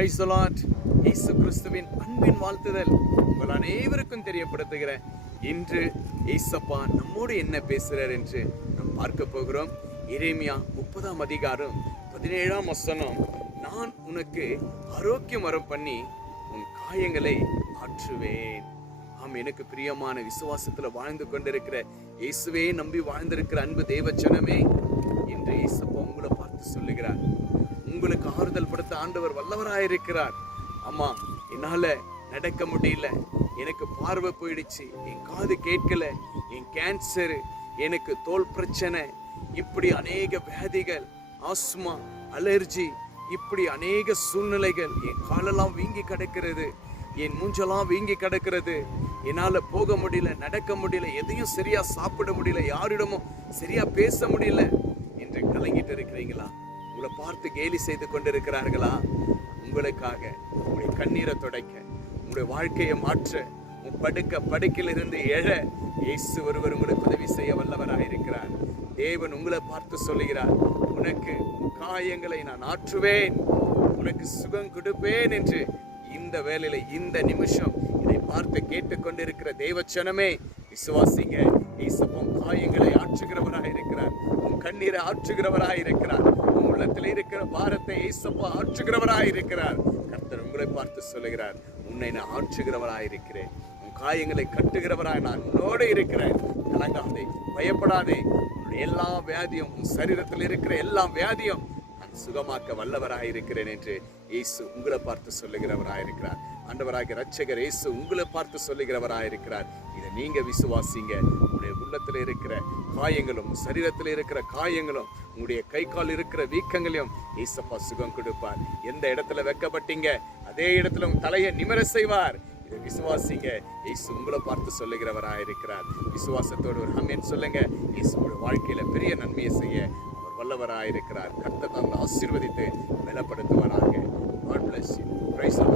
இயேசு கிறிஸ்துவின் அன்பின் வாழ்த்துதல் உங்கள் அனைவருக்கும் தெரியப்படுத்துகிறேன். இன்று ஏசப்பா நம்மோடு என்ன பேசுகிறார் என்று நாம் பார்க்க போகிறோம். இறைமையா முப்பதாம் அதிகாரம் பதினேழாம் வசனம். நான் உனக்கு ஆரோக்கியம் வரம் பண்ணி உன் காயங்களை ஆற்றுவேன். ஆம் எனக்கு பிரியமான விசுவாசத்துல வாழ்ந்து கொண்டிருக்கிற இயேசுவே நம்பி வாழ்ந்திருக்கிற அன்பு தேவச்சனமே என்று இயேசப்பா உங்களை பார்த்து சொல்லுகிறார். ஆண்டவர் வல்லவராயிருக்கிறார். அம்மா என்னால் நடக்க முடியல. எனக்கு பார்வை போயிடுச்சு. என் காது கேட்கல. என் கேன்சர் எனக்கு தோல் பிரச்சனை இப்படி அநேக வியாதிகள் ஆஸ்மா அலர்ஜி இப்படி அநேக சூழ்நிலைகள் என் காலெல்லாம் வீங்கி கிடக்கிறது. என் மூஞ்செல்லாம் வீங்கி கிடக்கிறது. என்னால் போக முடியல நடக்க முடியல எதையும் சரியாக சாப்பிட முடியல யாரிடமும் சரியாக பேச முடியல. என்று கலங்கிட்டு இருக்கிறீங்களா? உங்களை பார்த்து கேலி செய்து கொண்டிருக்கிறார்களா? உங்களுக்காக உங்களுடைய கண்ணீரை துடைக்க உங்களுடைய வாழ்க்கையை மாற்ற உன் படுக்க படுக்கிலிருந்து எழ இயேசு ஒருவர் உங்களுக்கு உதவி செய்ய வல்லவராக இருக்கிறார். தேவன் உங்களை பார்த்து சொல்லுகிறார் உனக்கு காயங்களை நான் ஆற்றுவேன். உனக்கு சுகம் கொடுப்பேன் என்று இந்த வேலையில இந்த நிமிஷம் இதை பார்த்து கேட்டுக்கொண்டிருக்கிற தேவச்சனமே விசுவாசிங்க இயேசுவும் காயங்களை ஆற்றுகிறவராக இருக்கிறார் உன் கண்ணீரை ஆற்றுகிறவராக இருக்கிறார் உள்ளத்தில் இருக்கிற பாரத்தை ஏசப்பா ஆற்றுகிறவராய் இருக்கிறார் கர்த்தர் உங்களை பார்த்து சொல்லுகிறார் உன்னை நான் ஆற்றுகிறவராய் இருக்கிறேன் உன் காயங்களை கட்டுகிறவராய் நான் உன்னோடு இருக்கிறேன். கலங்காதே பயப்படாதே. எல்லா வியாதியும் உன் சரீரத்தில் இருக்கிற எல்லா வியாதியும் நான் சுகமாக்க வல்லவராக இருக்கிறேன் என்று இயேசு உங்களை பார்த்து சொல்லுகிறவராக இருக்கிறார் ஆண்டவராகிய ரட்சகர் இயேசு உங்களை பார்த்து சொல்லுகிறவராக இருக்கிறார் இதை நீங்க விசுவாசிங்க. உங்களுடைய உள்ளத்தில் இருக்கிற காயங்களும் சரீரத்தில் இருக்கிற காயங்களும் உங்களுடைய கை கால் இருக்கிற வீக்கங்களையும் ஈசப்பா சுகம் கொடுப்பார். எந்த இடத்துல வைக்கப்பட்டீங்க அதே இடத்துல உங்க தலையை நிமிர செய்வார். இதை விசுவாசிங்க. இயேசு உங்களை பார்த்து சொல்லுகிறவராக இருக்கிறார் விசுவாசத்தோடு ஒரு ஹம்மேன் சொல்லுங்க. இயேசு உங்களுடைய வாழ்க்கையில பெரிய நன்மையை செய்ய அவர் வல்லவராக இருக்கிறார் கர்த்தர் தங்களை ஆசீர்வதித்து பலப்படுத்துவாராக. God bless you. Praise the